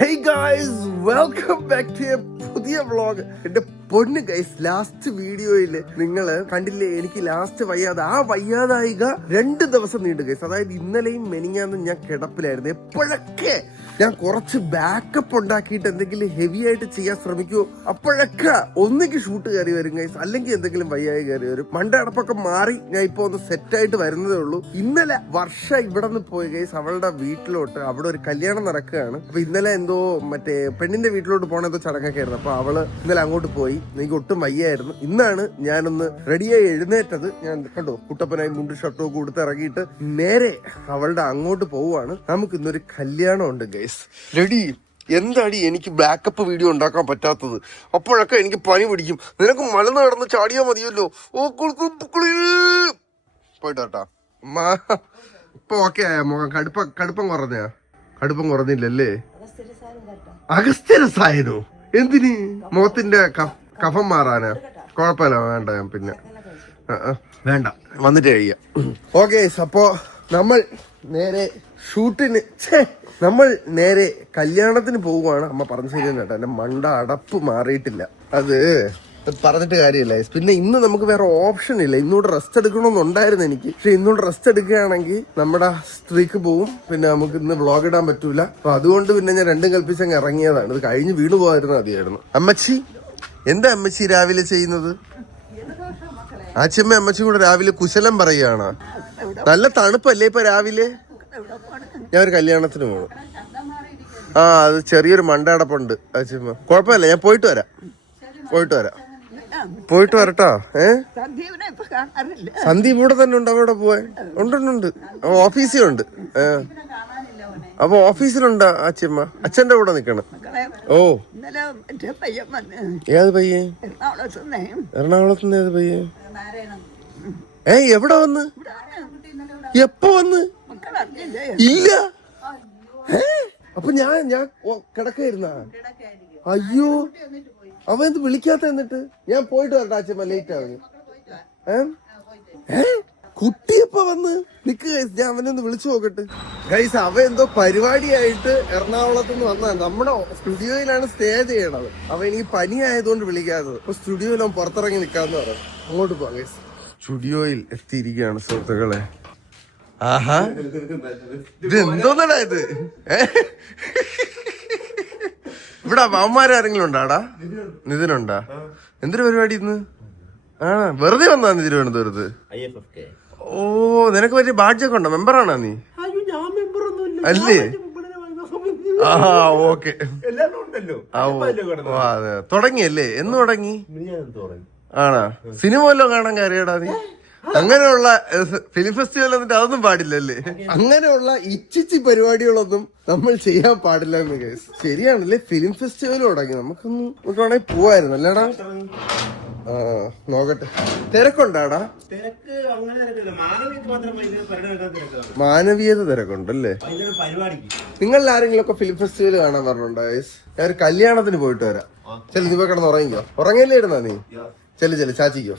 Hey guys, welcome back to a പുതിയ vlog. എന്റെ പൊന്ന് ഗൈസ്, ലാസ്റ്റ് വീഡിയോയില് നിങ്ങള് കണ്ടില്ലേ, എനിക്ക് ലാസ്റ്റ് വയ്യാതെ ആ വയ്യാതായിക 2 ദിവസം നീണ്ടു ഗൈസ്. അതായത് ഇന്നലെയും മെനിങ്ങാന്നും ഞാൻ കിടപ്പിലായിരുന്നു. എപ്പോഴൊക്കെ ഞാൻ കുറച്ച് ബാക്കപ്പ് ഉണ്ടാക്കിയിട്ട് എന്തെങ്കിലും ഹെവി ആയിട്ട് ചെയ്യാൻ ശ്രമിക്കുമോ അപ്പോഴൊക്കെ ഒന്നിക്ക് ഷൂട്ട് കയറി വരും ഗൈസ്, അല്ലെങ്കിൽ എന്തെങ്കിലും വയ്യായി കയറി വരും. മണ്ടടപ്പൊക്കെ മാറി ഞാൻ ഇപ്പൊ ഒന്ന് സെറ്റായിട്ട് വരുന്നതേ ഉള്ളൂ. ഇന്നലെ വർഷ ഇവിടെ നിന്ന് പോയി ഗൈസ് അവളുടെ വീട്ടിലോട്ട്. അവിടെ ഒരു കല്യാണം നടക്കുകയാണ്. അപ്പൊ ഇന്നലെ എന്തോ മറ്റേ പെണ്ണിന്റെ വീട്ടിലോട്ട് പോകണ എന്തോ ചടങ്ങൊക്കെ ആയിരുന്നു. അപ്പൊ അവള് ഇന്നലെ അങ്ങോട്ട് പോയി. എനിക്ക് ഒട്ടും വയ്യായിരുന്നു. ഇന്നാണ് ഞാനൊന്ന് റെഡിയായി എഴുന്നേറ്റത്. ഞാൻ കണ്ടോ കുട്ടപ്പനായി മുണ്ട് ഷർട്ടും കൊടുത്ത് ഇറങ്ങിയിട്ട് നേരെ അവളുടെ അങ്ങോട്ട് പോവുകയാണ്. നമുക്ക് ഇന്നൊരു കല്യാണം ഉണ്ട് ഗൈസ്. റെഡി? എന്താടി എനിക്ക് ബാക്കപ്പ് വീഡിയോ ഉണ്ടാക്കാൻ പറ്റാത്തത്? അപ്പോഴൊക്കെ എനിക്ക് പനി പിടിക്കും. നിനക്ക് മലന്ന് കിടന്ന് ചാടിയാ മതിയല്ലോ. ഓ പോയിട്ടാ ഇപ്പൊ ഓക്കെ ആയ മുഖം? കടുപ്പം കുറഞ്ഞാ? കടുപ്പം കുറഞ്ഞില്ലല്ലേ? അഗസ്ത്യരസായനോ? എന്തിന്? മുഖത്തിന്റെ കഫം മാറാനാ? കുഴപ്പമില്ല, വേണ്ട. ഞാൻ പിന്നെ വേണ്ട, വന്നിട്ട് കഴിയാം. ഓക്കെ, അപ്പോ നമ്മൾ നേരെ ഷൂട്ടിന് നമ്മൾ നേരെ കല്യാണത്തിന് പോവുകയാണ്. അമ്മ പറഞ്ഞു ശരിയാണ് കേട്ടോ, എന്റെ മണ്ട അടപ്പ് മാറിയിട്ടില്ല. അത് പറഞ്ഞിട്ട് കാര്യമില്ല. പിന്നെ ഇന്ന് നമുക്ക് വേറെ ഓപ്ഷൻ ഇല്ല. ഇന്നൂടെ റെസ്റ്റ് എടുക്കണമെന്നുണ്ടായിരുന്നു എനിക്ക്. പക്ഷെ ഇന്നൂടെ റെസ്റ്റ് എടുക്കുകയാണെങ്കിൽ നമ്മുടെ സ്ട്രീക്ക് പോവും. പിന്നെ നമുക്ക് ഇന്ന് വ്ളോഗ് ഇടാൻ പറ്റൂല. അപ്പൊ അതുകൊണ്ട് പിന്നെ ഞാൻ രണ്ടും കൽപ്പിച്ചങ്ങ് ഇറങ്ങിയതാണ്. ഇത് കഴിഞ്ഞ് വീണ് പോകായിരുന്നു മതിയായിരുന്നു. അമ്മച്ചി എന്താ അമ്മച്ചി രാവിലെ ചെയ്യുന്നത്? അമ്മച്ചും കൂടെ രാവിലെ കുശലം പറയുകയാണ്. നല്ല തണുപ്പല്ലേ ഇപ്പൊ രാവിലെ? ഞാൻ ഒരു കല്യാണത്തിന് പോകണം. അത് ചെറിയൊരു മണ്ടടപ്പുണ്ട് അച്ഛമ്മ. കുഴപ്പമില്ല, ഞാൻ പോയിട്ട് വരട്ടോ. സന്ദീപ് ഇവിടെ തന്നെ ഉണ്ട്. അവിടെ പോവാൻ ഉണ്ട്. ഓഫീസിലുണ്ട്. അപ്പൊ ഓഫീസിലുണ്ട് അച്ഛമ്മ. അച്ഛന്റെ കൂടെ നിക്കണം. ഓ, ഏത് പയ്യേ? എറണാകുളത്തുനിന്ന് ഏത് പയ്യേ? എവിടെ വന്ന്? എപ്പോ വന്ന്? ഇല്ല. അപ്പൊ ഞാൻ കിടക്കായിരുന്ന? അയ്യോ, അവൻ എന്ത് വിളിക്കാത്ത? എന്നിട്ട് ഞാൻ പോയിട്ട് വരട്ടെ അച്ഛമ്മ, ലേറ്റ് ആവുന്നു. കുട്ടിയപ്പ വന്ന് നിക്ക് ഗൈസ്, ഞാൻ അവനൊന്ന് വിളിച്ചു നോക്കട്ടെ. ഗൈസ്, അവ എന്തോ പരിപാടിയായിട്ട് എറണാകുളത്ത് നിന്ന് വന്ന നമ്മുടെ സ്റ്റുഡിയോയിലാണ് സ്റ്റേ ചെയ്യണത്. അവൻ എനിക്ക് പനി ആയതുകൊണ്ട് വിളിക്കാത്തത്. അപ്പൊ സ്റ്റുഡിയോയിൽ അവൻ പുറത്തിറങ്ങി നിക്കാന്ന് പറഞ്ഞു. അങ്ങോട്ട് പോവാം ഗൈസ്. സ്റ്റുഡിയോയിൽ എത്തിയിരിക്കുകയാണ് സുഹൃത്തുക്കളെ. ആഹാ, ഇത് എന്തോന്നടാ ഇത്? ഇവിടെ അവന്മാരാരെങ്കിലും ഉണ്ടാടാ? നിതിനുണ്ടാ? എന്തൊരു പരിപാടി ഇന്ന്? വെറുതെ വന്നാ തിരുവനന്തപുരത്ത്? ഓ, നിനക്ക് പറ്റിയ ബാഡ്ജൊക്കെ ഉണ്ടോ? മെമ്പറാണോ നീ? അല്ലേ? ആ, ഓക്കെ. അതെ, തുടങ്ങിയല്ലേ? എന്ന് തുടങ്ങി? ആണാ? സിനിമ വല്ലതും കാണാൻ കയറിയടാ നീ? അങ്ങനെയുള്ള ഫിലിം ഫെസ്റ്റിവൽ എന്നിട്ട് അതൊന്നും പാടില്ലല്ലേ? അങ്ങനെയുള്ള ഇച്ചിച്ചി പരിപാടികളൊന്നും നമ്മൾ ചെയ്യാൻ പാടില്ല എന്ന് കേസ്. ശരിയാണല്ലേ? ഫിലിം ഫെസ്റ്റിവൽ തുടങ്ങി. നമുക്ക് വേണമെങ്കിൽ പോവായിരുന്നു അല്ലേടാ? നോക്കട്ടെ. തിരക്കുണ്ടാടാ? മാനവീയത തിരക്കുണ്ടല്ലേ? നിങ്ങളിൽ ആരെങ്കിലും ഒക്കെ ഫിലിം ഫെസ്റ്റിവൽ കാണാൻ പറഞ്ഞുണ്ടോ ഗൈസ്? ഞാൻ ഒരു കല്യാണത്തിന് പോയിട്ട് വരാം. ചെല്ലു, നീ പോയി കിടന്ന് ഉറങ്ങിക്കോ. ഉറങ്ങിയല്ലേ ഇരുന്നാ നീ? ചെല്ലു ചാച്ചിക്കോ.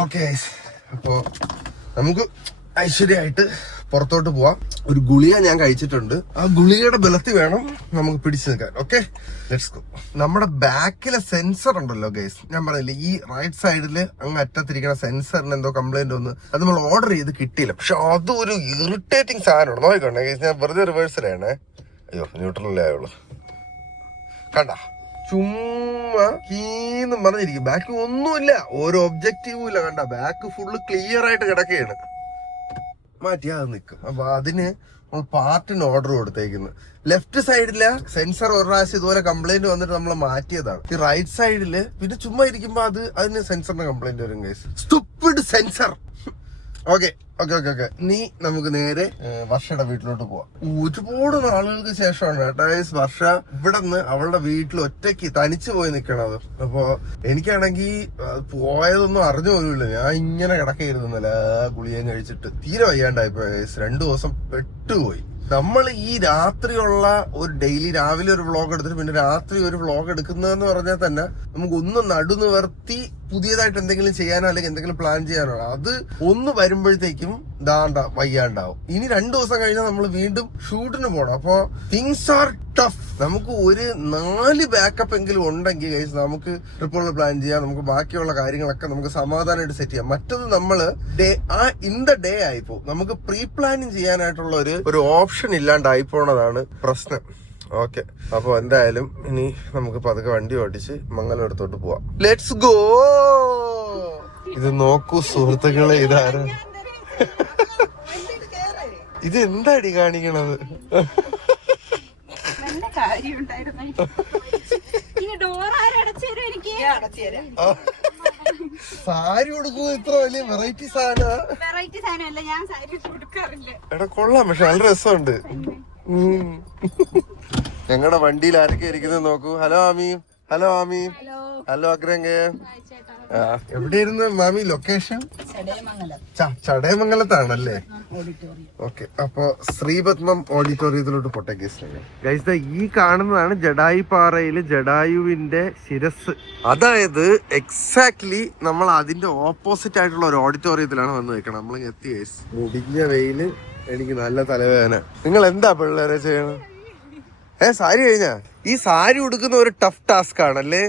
ഓക്കെ, അപ്പോ നമുക്ക് ഐശ്വര്യമായിട്ട് പുറത്തോട്ട് പോവാം. ഒരു ഗുളിക ഞാൻ കഴിച്ചിട്ടുണ്ട്. ആ ഗുളികയുടെ ബലത്തിൽ വേണം നമുക്ക് പിടിച്ചു നിൽക്കാൻ. Okay, let's go. നമ്മുടെ ബാക്കിലെ സെൻസർ ഉണ്ടല്ലോ ഗൈസ്, ഞാൻ പറഞ്ഞില്ലേ, ഈ റൈറ്റ് സൈഡില് അങ്ങ് അറ്റത്തിരിക്കുന്ന സെൻസറിന് എന്തോ കംപ്ലൈന്റ് വന്ന് അത് നമ്മൾ ഓർഡർ ചെയ്ത് കിട്ടിയില്ല. പക്ഷെ അതൊരു ഇറിറ്റേറ്റിംഗ് സാധനമാണ്. നോക്കിക്കോണ്ടേ ഗൈസ്, ഞാൻ വെറുതെ റിവേഴ്സിലാണ്. അയ്യോ, ന്യൂട്രലല്ലേ ആയുള്ളൂ. കണ്ട, ചുമ്മാ കീന്നും പറഞ്ഞിരിക്കും. ബാക്ക് ഒന്നുമില്ല, ഓരോ ഒബ്ജക്റ്റീവും ഇല്ല. കണ്ട, ബാക്ക് ഫുള്ള് ക്ലിയർ ആയിട്ട് കിടക്കുകയാണ്. മാറ്റി അത് നിൽക്കും. അപ്പൊ അതിന് നമ്മൾ പാർട്ടിന് ഓർഡർ കൊടുത്തേക്കുന്നു. ലെഫ്റ്റ് സൈഡില് സെൻസർ ഒരു പ്രാവശ്യം ഇതുപോലെ കംപ്ലൈന്റ് വന്നിട്ട് നമ്മൾ മാറ്റിയതാണ്. ഈ റൈറ്റ് സൈഡില് പിന്നെ ചുമ്മാ ഇരിക്കുമ്പോ അതിന് സെൻസറിന് കംപ്ലൈന്റ് വരും ഗൈസ്. Stupid sensor. ഓക്കെ, നീ നമുക്ക് നേരെ വർഷയുടെ വീട്ടിലോട്ട് പോവാം. ഒരുപാട് നാളുകൾക്ക് ശേഷമാണ് കേട്ടോ വർഷ ഇവിടെ നിന്ന് അവളുടെ വീട്ടിൽ ഒറ്റയ്ക്ക് തനിച്ചു പോയി നിക്കണത്. അപ്പൊ എനിക്കാണെങ്കിൽ പോയതൊന്നും അറിഞ്ഞു പോലുമില്ല. ഞാൻ ഇങ്ങനെ കിടക്കായിരുന്നല്ല, ഗുളികയും കഴിച്ചിട്ട് തീരെ വയ്യാണ്ടായിപ്പോ. 2 ദിവസം പെട്ടുപോയി. നമ്മൾ ഈ രാത്രിയുള്ള ഒരു ഡെയിലി രാവിലെ ഒരു വ്ളോഗ് എടുത്തിട്ട് പിന്നെ രാത്രി ഒരു വ്ളോഗ് എടുക്കുന്നതെന്ന് പറഞ്ഞാൽ തന്നെ നമുക്ക് ഒന്ന് നടുനിവർത്തി പുതിയതായിട്ട് എന്തെങ്കിലും ചെയ്യാനോ അല്ലെങ്കിൽ എന്തെങ്കിലും പ്ലാൻ ചെയ്യാനോ അത് ഒന്ന് വരുമ്പോഴത്തേക്കും വയ്യാണ്ടാവും. ഇനി 2 ദിവസം കഴിഞ്ഞാൽ നമ്മൾ വീണ്ടും ഷൂട്ടിന് പോകണം. അപ്പൊ തിങ്സ് ആർ ടഫ്. നമുക്ക് ഒരു 4 ബാക്കപ്പ് എങ്കിലും ഉണ്ടെങ്കിൽ ഗൈസ് നമുക്ക് ട്രിപ്പുകൾ പ്ലാൻ ചെയ്യാം. നമുക്ക് ബാക്കിയുള്ള കാര്യങ്ങളൊക്കെ നമുക്ക് സമാധാനമായിട്ട് സെറ്റ് ചെയ്യാം. മറ്റത് നമ്മള് ഇൻ ദ ഡേ ആയിപ്പോ നമുക്ക് പ്രീ പ്ലാനിങ് ചെയ്യാനായിട്ടുള്ള ഒരു ഓപ്ഷൻ ഇല്ലാണ്ടായി പോണതാണ് പ്രശ്നം. ഓക്കെ, അപ്പൊ എന്തായാലും ഇനി നമുക്ക് പതുക്കെ വണ്ടി ഓടിച്ച് മംഗലപുരത്തോട്ട് പോവാം. Let's go. ഇത് നോക്കൂ സുഹൃത്തുക്കളെ, ഇതാരാ? ഇത് എന്താടി കാണിക്കണത്? സാരി കൊടുക്കുന്നത് ഇത്ര വലിയ വെറൈറ്റി സാധനം എടാ, കൊള്ളാം. പക്ഷെ നല്ല രസമുണ്ട്. ഞങ്ങളുടെ വണ്ടിയിൽ ആരൊക്കെ ഇരിക്കുന്നത് നോക്കൂ. Hello Ami. Hello Ami. Hello അഗ്രങ്ക. എവിടെയായിരുന്നു മാമി ലൊക്കേഷൻ? ചടയമംഗലത്താണല്ലേ? ഓക്കെ, അപ്പൊ ശ്രീപത്മം ഓഡിറ്റോറിയത്തിലോട്ട് പോട്ടെ ഗൈസ്. ഈ കാണുന്നതാണ് ജഡായുപ്പാറയില് ജഡായുവിന്റെ ശിരസ്. അതായത് എക്സാക്ട്ലി നമ്മൾ അതിന്റെ ഓപ്പോസിറ്റ് ആയിട്ടുള്ള ഒരു ഓഡിറ്റോറിയത്തിലാണ് വന്ന് നിൽക്കണം. നമ്മൾ എത്തി ഗൈസ്. മുടിഞ്ഞ വെയില്, എനിക്ക് നല്ല തലവേദന. നിങ്ങൾ എന്താ പിള്ളേരെ ചെയ്യണം? സാരി കഴിഞ്ഞാ? ഈ സാരി ഉടുക്കുന്ന ഒരു ടഫ് ടാസ്ക് ആണല്ലേ?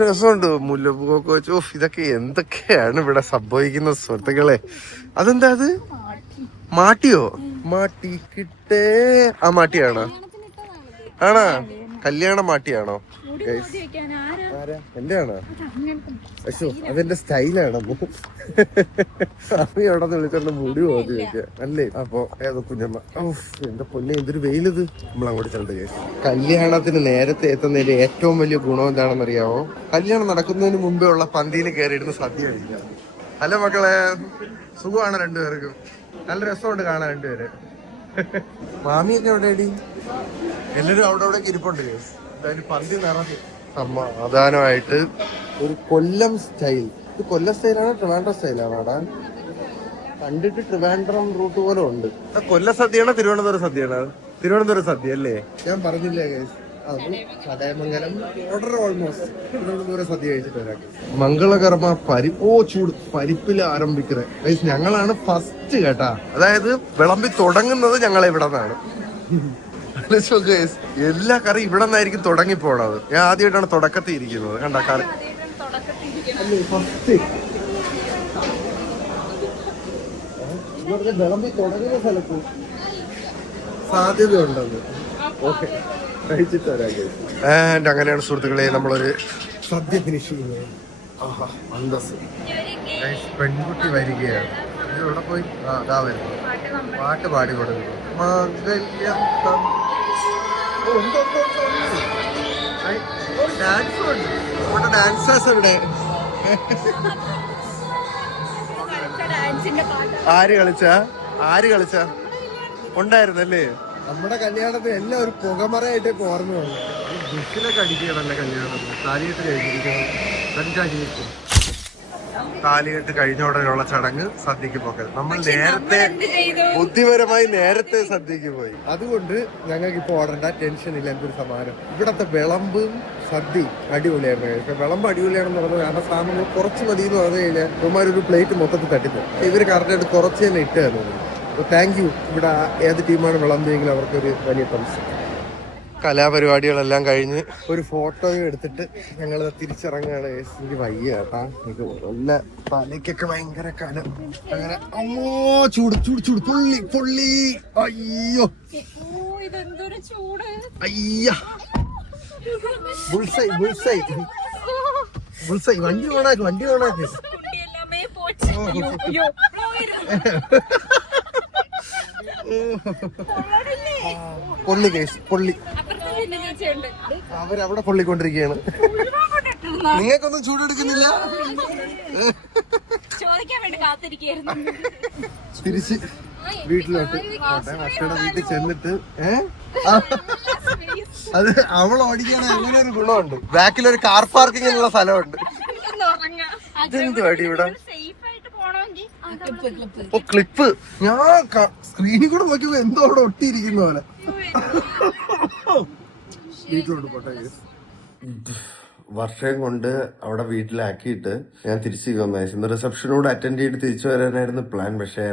രസമുണ്ട്. മുല്ലപ്പൂവൊക്കെ വെച്ചു. ഇതൊക്കെ എന്തൊക്കെയാണ് ഇവിടെ സംഭവിക്കുന്ന സുഹൃത്തുക്കളെ? അതെന്താ അത്? മാട്ടിയോ? മാട്ടി കിട്ടേ. ആ മാട്ടിയാണോ? ആണോ? കല്യാണ മാട്ടിയാണോ? എന്റെ ആണോ? അശോ, അതെന്റെ സ്റ്റൈലാണ്. സ്വാമി അവിടെ നിന്ന് വിളിച്ചോണ്ട് മുടി പോയി വെക്കുക അല്ലേ? അപ്പൊ ഏതോ കുഞ്ഞമ്മ. എന്റെ പൊന്നെ, എന്തൊരു വെയിലത്. നമ്മൾ അങ്ങോട്ട് ചെല്ലുക. കല്യാണത്തിന് നേരത്തെ എത്തുന്നതിന്റെ ഏറ്റവും വലിയ ഗുണം എന്താണെന്ന് അറിയാമോ? കല്യാണം നടക്കുന്നതിന് മുമ്പേ ഉള്ള പന്തിയിൽ കയറിയിരുന്ന് സദ്യ കഴിക്കാം. ഹലോ മക്കളെ, സുഖമാണ് രണ്ടുപേർക്കും? നല്ല രസമുണ്ട് കാണാൻ രണ്ടുപേര്. മാമിയൊക്കെ എവിടെയാടി? എല്ലാരും അവിടെ ഇരിപ്പുണ്ട്. എന്തായാലും പന്തി നിറഞ്ഞു. സമാധാനമായിട്ട് ഒരു കൊല്ലം സ്റ്റൈൽ. ഇത് കൊല്ലം സ്റ്റൈലാണോ ട്രിവാൻഡ്രം സ്റ്റൈലാണോ? അവിടെ കണ്ടിട്ട് ട്രിവാൻഡ്രം റൂട്ട് പോലെ ഉണ്ട്. കൊല്ലം സദ്യയാണോ തിരുവനന്തപുരം സദ്യയാണോ? തിരുവനന്തപുരം സദ്യ അല്ലേ? ഞാൻ പറഞ്ഞില്ലേ ഗൈസ്, അത് ചടയമംഗലം ഓർഡർ ഓൾമോസ്റ്റ് തിരുവനന്തപുരം സദ്യ കഴിച്ചിട്ട് വരാം. മംഗളകർമ്മ ചൂട് പരിപ്പിൽ ആരംഭിക്കുന്നത് ഗൈസ്. ഞങ്ങളാണ് ഫസ്റ്റ് കേട്ടാ. അതായത് വിളമ്പി തുടങ്ങുന്നത് ഞങ്ങൾ ഇവിടെ നിന്നാണ്. എല്ലാ കറി ഇവിടെ നിന്നായിരിക്കും തുടങ്ങി പോണത്. ഞാൻ ആദ്യമായിട്ടാണ് തുടക്കത്തിൽ ഇരിക്കുന്നത്. കണ്ട കറി വിളമ്പി തുടങ്ങുന്ന സ്ഥലത്ത് സാധ്യത ഉണ്ടെന്ന്. ഓക്കെ, കഴിച്ചിട്ട് വരാം. അങ്ങനെയാണ് സുഹൃത്തുക്കളെ നമ്മളൊരു സദ്യ ഫിനിഷ് ചെയ്യുന്നത്. അന്തസ്. പെൺകുട്ടി വരികയാണ്. ഇവിടെ പോയി അതാ വരുന്നു. പാട്ട് പാടി കൊടുക്കുന്നു. ഡാൻസേഴ്സ് ഇവിടെ. ആര് കളിച്ച ഉണ്ടായിരുന്നല്ലേ? നമ്മുടെ കല്യാണത്തിന് എല്ലാം ഒരു പുകമറയായിട്ട് ഓർമ്മ വന്നു. ബുക്കിലൊക്കെ അടിക്കണല്ലേ കല്യാണത്തിന്? താലികെട്ട് കഴിഞ്ഞിരിക്കും. താലികെട്ട് കഴിഞ്ഞ ഉടനെയുള്ള ചടങ്ങ് സദ്യക്ക് പോക്കൽ. നമ്മൾ നേരത്തെ ബുദ്ധിപരമായി നേരത്തെ സദ്യക്ക് പോയി. അതുകൊണ്ട് ഞങ്ങൾക്ക് ഇപ്പൊ ഓടേണ്ട ടെൻഷൻ ഇല്ല. എന്തൊരു സമാനം. ഇവിടത്തെ വിളമ്പും സദ്യ അടിപൊളിയായിരുന്നു. വിളമ്പ് അടിപൊളിയാണെന്ന് പറഞ്ഞത് കാരണം സാധനങ്ങൾ കുറച്ച് മതി എന്ന് പറഞ്ഞു കഴിഞ്ഞാൽ ഇവന്മാരൊരു പ്ലേറ്റ് മൊത്തത്തിൽ തട്ടിപ്പോകും. ഇവര് കറക്റ്റായിട്ട് കുറച്ച് തന്നെ ഇട്ട് തരുന്നത്. Thank you. ഇവിടെ ഏത് ടീമാണ് വിളമ്പെങ്കിൽ അവർക്കൊരു വലിയ തംസ്. കലാപരിപാടികളെല്ലാം കഴിഞ്ഞ് ഒരു ഫോട്ടോയും എടുത്തിട്ട് ഞങ്ങൾ തിരിച്ചിറങ്ങുകയാണ്. എനിക്ക് വയ്യ കേട്ടാ. എനിക്ക് നല്ല തലയ്ക്കൊക്കെ ഭയങ്കര കനം. അങ്ങനെ അമ്മോ ചൂട് ചൂട് ചൂട് പൊള്ളി പൊള്ളി. അയ്യോ അയ്യ. Bullseye bullseye bullseye. വണ്ടി ഓണാക്ക്. പൊള്ളി കേസ് പൊള്ളി. അവരവിടെ പൊള്ളിക്കൊണ്ടിരിക്കുകയാണ്. നിങ്ങൾക്കൊന്നും ചൂടെടുക്കുന്നില്ല? തിരിച്ച് വീട്ടിലോട്ട് ഭക്ഷണ വീട്ടിൽ ചെന്നിട്ട് അത് അവൾ ഓടിക്കണ അങ്ങനെ ഒരു ഗുണമുണ്ട്. ബാക്കിലൊരു കാർ പാർക്കിങ്ങിനുള്ള സ്ഥലമുണ്ട്. ഇതെന്ത് വടി ഇവിടെ? ക്ലിപ്പ്. ഞാൻ സ്ക്രീനിൽ കൂടെ നോക്കിയപ്പോ എന്തോ അവിടെ ഒട്ടിയിരിക്കുന്ന പോലെ. വീട്ടിലോട്ട് പോട്ടെ. വർഷം കൊണ്ട് അവിടെ വീട്ടിലാക്കിയിട്ട് ഞാൻ തിരിച്ചു വന്നു. ഇന്ന് റിസപ്ഷനോട് അറ്റൻഡ് ചെയ്ത് തിരിച്ചു വരാനായിരുന്നു പ്ലാൻ. പക്ഷെ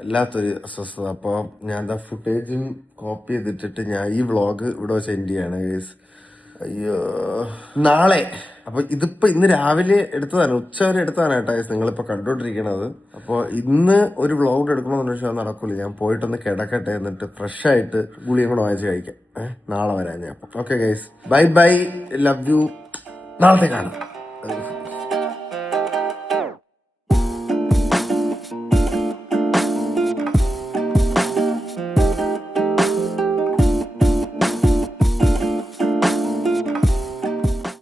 വല്ലാത്തൊരു അസ്വസ്ഥത. അപ്പോൾ ഞാൻ എന്താ ഫുട്ടേജും കോപ്പി ചെയ്തിട്ടിട്ട് ഞാൻ ഈ വ്ളോഗ് ഇവിടെ വെച്ച് എൻഡ് ചെയ്യാണ് ഗൈസ്. അയ്യോ, നാളെ അപ്പൊ ഇതിപ്പോ ഇന്ന് രാവിലെ എടുത്തതാണ്, ഉച്ചവരെ എടുത്തതാണ് കേട്ടോ നിങ്ങളിപ്പോ കണ്ടോണ്ടിരിക്കണത്. അപ്പോൾ ഇന്ന് ഒരു വ്ളോഗ് എടുക്കണമെന്ന് വെച്ചാൽ നടക്കൂല. ഞാൻ പോയിട്ടൊന്ന് കിടക്കട്ടെ, എന്നിട്ട് ഫ്രഷ് ആയിട്ട് ഗുളിയും കൂടെ വാങ്ങിച്ച് കഴിക്കാം. നാളെ വരാം ഞാൻ. Okay guys, bye bye, love you, നാളത്തെ കാണാം.